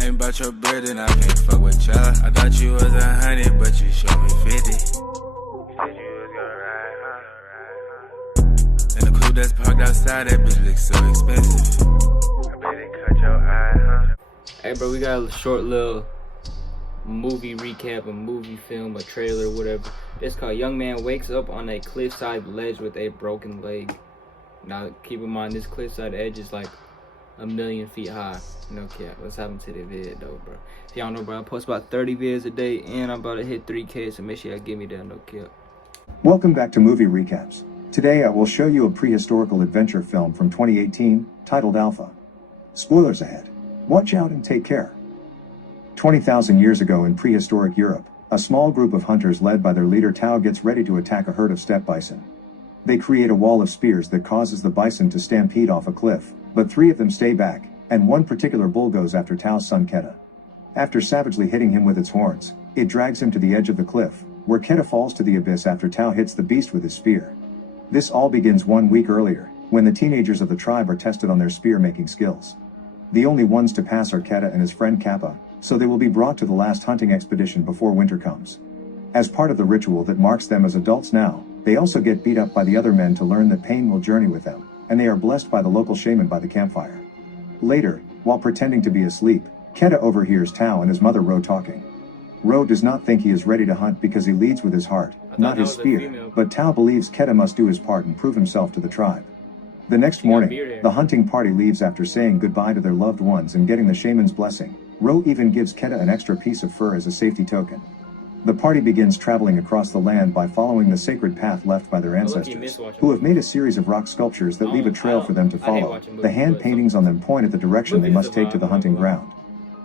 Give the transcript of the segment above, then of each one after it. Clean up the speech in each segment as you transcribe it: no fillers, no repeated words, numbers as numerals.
Ain't about your bread and I can't fuck with ya. I thought you was 100, but you showed me 50. You said you was gonna ride, huh? And the coupe that's parked outside, that bitch looks so expensive. I bet it cut your eye, huh? Hey bro, we got a short little movie recap, a movie film, a trailer, whatever. It's called Young Man Wakes Up on a Cliffside Ledge with a Broken Leg. Now keep in mind, this cliffside edge is like 1,000,000 feet high. No cap. What's happening to the vid though, bro? If y'all know, bro, I post about 30 vids a day and I'm about to hit 3K, so make sure y'all give me that, no cap. Welcome back to Movie Recaps. Today I will show you a prehistorical adventure film from 2018 titled Alpha. Spoilers ahead. Watch out and take care. 20,000 years ago in prehistoric Europe, a small group of hunters led by their leader Tao gets ready to attack a herd of steppe bison. They create a wall of spears that causes the bison to stampede off a cliff, but 3 of them stay back, and one particular bull goes after Tao's son Keta. After savagely hitting him with its horns, it drags him to the edge of the cliff, where Keta falls to the abyss after Tao hits the beast with his spear. This all begins 1 week earlier, when the teenagers of the tribe are tested on their spear-making skills. The only ones to pass are Keta and his friend Kappa, so they will be brought to the last hunting expedition before winter comes. As part of the ritual that marks them as adults now, they also get beat up by the other men to learn that pain will journey with them, and they are blessed by the local shaman by the campfire. Later, while pretending to be asleep, Keta overhears Tao and his mother Ro talking. Ro does not think he is ready to hunt because he leads with his heart, not his spear, but Tao believes Keta must do his part and prove himself to the tribe. The next morning, the hunting party leaves after saying goodbye to their loved ones and getting the shaman's blessing. Ro even gives Keta an extra piece of fur as a safety token. The party begins traveling across the land by following the sacred path left by their ancestors, who have made a series of rock sculptures that leave a trail for them to follow. The hand paintings on them point at the direction they must take to the hunting ground.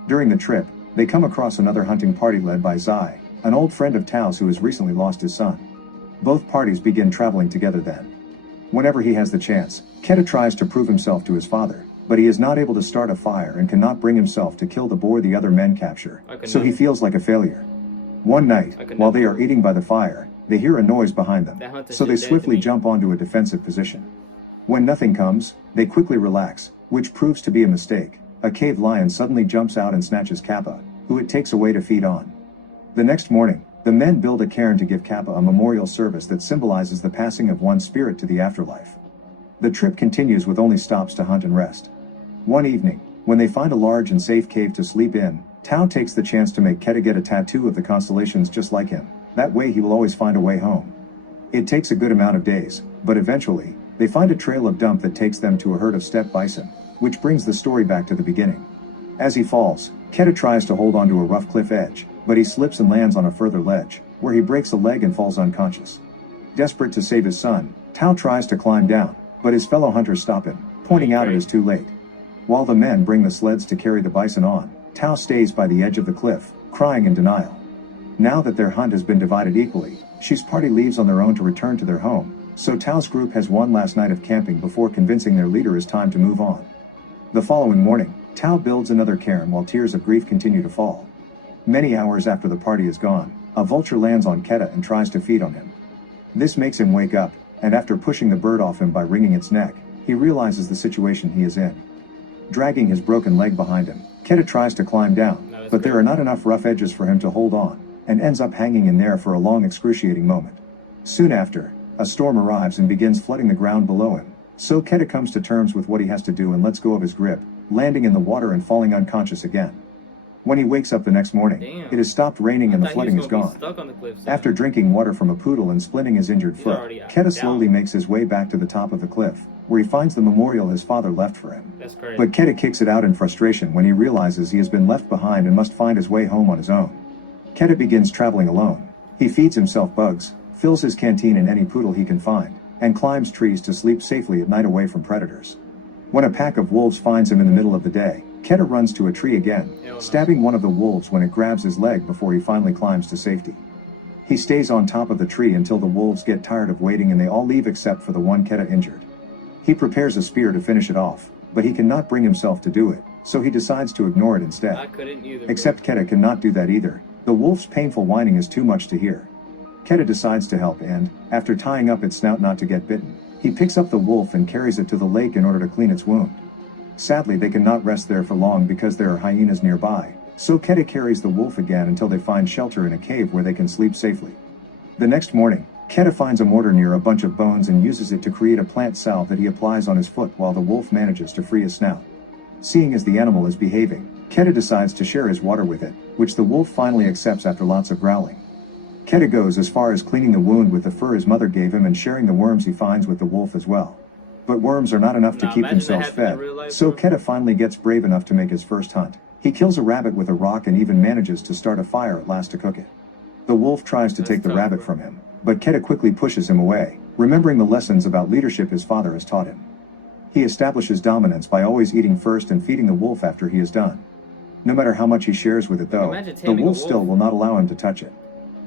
During the trip, they come across another hunting party led by Zai, an old friend of Tao's who has recently lost his son. Both parties begin traveling together then. Whenever he has the chance, Keta tries to prove himself to his father, but he is not able to start a fire and cannot bring himself to kill the boar the other men capture, so he feels like a failure. One night, while they are eating by the fire, they hear a noise behind them, so they swiftly jump onto a defensive position. When nothing comes, they quickly relax, which proves to be a mistake. A cave lion suddenly jumps out and snatches Kappa, who it takes away to feed on. The next morning, the men build a cairn to give Kappa a memorial service that symbolizes the passing of one's spirit to the afterlife. The trip continues with only stops to hunt and rest. One evening, when they find a large and safe cave to sleep in, Tao takes the chance to make Keta get a tattoo of the constellations just like him. That way he will always find a way home. It takes a good amount of days, but eventually, they find a trail of dump that takes them to a herd of steppe bison, which brings the story back to the beginning. As he falls, Keta tries to hold onto a rough cliff edge, but he slips and lands on a further ledge, where he breaks a leg and falls unconscious. Desperate to save his son, Tao tries to climb down, but his fellow hunters stop him, pointing out it is too late. While the men bring the sleds to carry the bison on, Tao stays by the edge of the cliff, crying in denial. Now that their hunt has been divided equally, Shi's party leaves on their own to return to their home, so Tao's group has one last night of camping before convincing their leader it's time to move on. The following morning, Tao builds another cairn while tears of grief continue to fall. Many hours after the party is gone, a vulture lands on Keta and tries to feed on him. This makes him wake up, and after pushing the bird off him by wringing its neck, he realizes the situation he is in. Dragging his broken leg behind him, Keta tries to climb down, but there are not enough rough edges for him to hold on, and ends up hanging in there for a long excruciating moment. Soon after, a storm arrives and begins flooding the ground below him, so Keta comes to terms with what he has to do and lets go of his grip, landing in the water and falling unconscious again. When he wakes up the next morning, it has stopped raining and the flooding is gone. After drinking water from a poodle and splinting his injured foot, Keta slowly makes his way back to the top of the cliff, where he finds the memorial his father left for him. But Keta kicks it out in frustration when he realizes he has been left behind and must find his way home on his own. Keta begins traveling alone. He feeds himself bugs, fills his canteen in any poodle he can find, and climbs trees to sleep safely at night away from predators. When a pack of wolves finds him in the middle of the day, Keta runs to a tree again, stabbing one of the wolves when it grabs his leg before he finally climbs to safety. He stays on top of the tree until the wolves get tired of waiting and they all leave except for the one Keta injured. He prepares a spear to finish it off, but he cannot bring himself to do it, so he decides to ignore it instead. Except Keta cannot do that either. The wolf's painful whining is too much to hear. Keta decides to help and, after tying up its snout not to get bitten, he picks up the wolf and carries it to the lake in order to clean its wound. Sadly, they cannot rest there for long because there are hyenas nearby, so Keta carries the wolf again until they find shelter in a cave where they can sleep safely. The next morning, Keta finds a mortar near a bunch of bones and uses it to create a plant salve that he applies on his foot while the wolf manages to free his snout. Seeing as the animal is behaving, Keta decides to share his water with it, which the wolf finally accepts after lots of growling. Keta goes as far as cleaning the wound with the fur his mother gave him and sharing the worms he finds with the wolf as well. But worms are not enough to keep themselves fed, so Keta finally gets brave enough to make his first hunt. He kills a rabbit with a rock and even manages to start a fire at last to cook it. The wolf tries to take the rabbit from him, but Keta quickly pushes him away, remembering the lessons about leadership his father has taught him. He establishes dominance by always eating first and feeding the wolf after he is done. No matter how much he shares with it though, the wolf still will not allow him to touch it.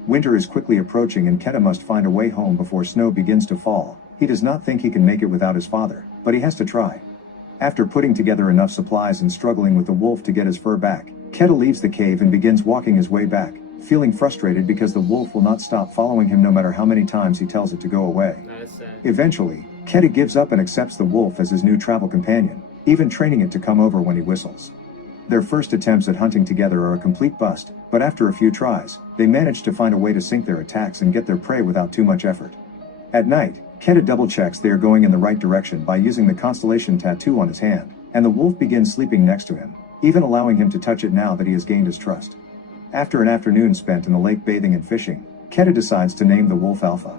Winter is quickly approaching and Keta must find a way home before snow begins to fall. He does not think he can make it without his father, but he has to try. After putting together enough supplies and struggling with the wolf to get his fur back, Keta leaves the cave and begins walking his way back, feeling frustrated because the wolf will not stop following him no matter how many times he tells it to go away. Eventually, Keta gives up and accepts the wolf as his new travel companion, even training it to come over when he whistles. Their first attempts at hunting together are a complete bust, but after a few tries, they manage to find a way to sync their attacks and get their prey without too much effort. At night, Keta double-checks they are going in the right direction by using the constellation tattoo on his hand, and the wolf begins sleeping next to him, even allowing him to touch it now that he has gained his trust. After an afternoon spent in the lake bathing and fishing, Keta decides to name the wolf Alpha.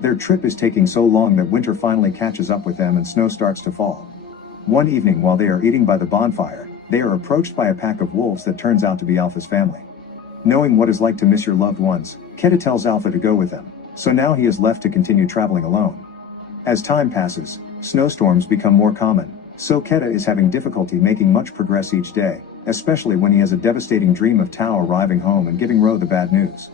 Their trip is taking so long that winter finally catches up with them and snow starts to fall. One evening while they are eating by the bonfire, they are approached by a pack of wolves that turns out to be Alpha's family. Knowing what it's like to miss your loved ones, Keta tells Alpha to go with them, so now he is left to continue traveling alone. As time passes, snowstorms become more common, so Keta is having difficulty making much progress each day, especially when he has a devastating dream of Tao arriving home and giving Ro the bad news.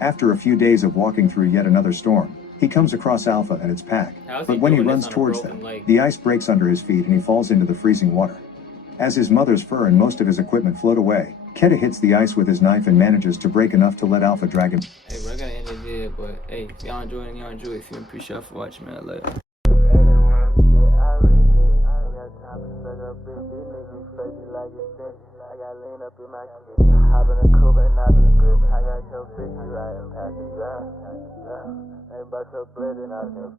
After a few days of walking through yet another storm, he comes across Alpha and its pack, but when he runs towards them, the ice breaks under his feet and he falls into the freezing water. As his mother's fur and most of his equipment float away, Keta hits the ice with his knife and manages to break enough to let Alpha drag him. Hey, we're gonna end the video, but hey, if y'all enjoyed, y'all enjoy. If you appreciate y'all for watching, man, I love you.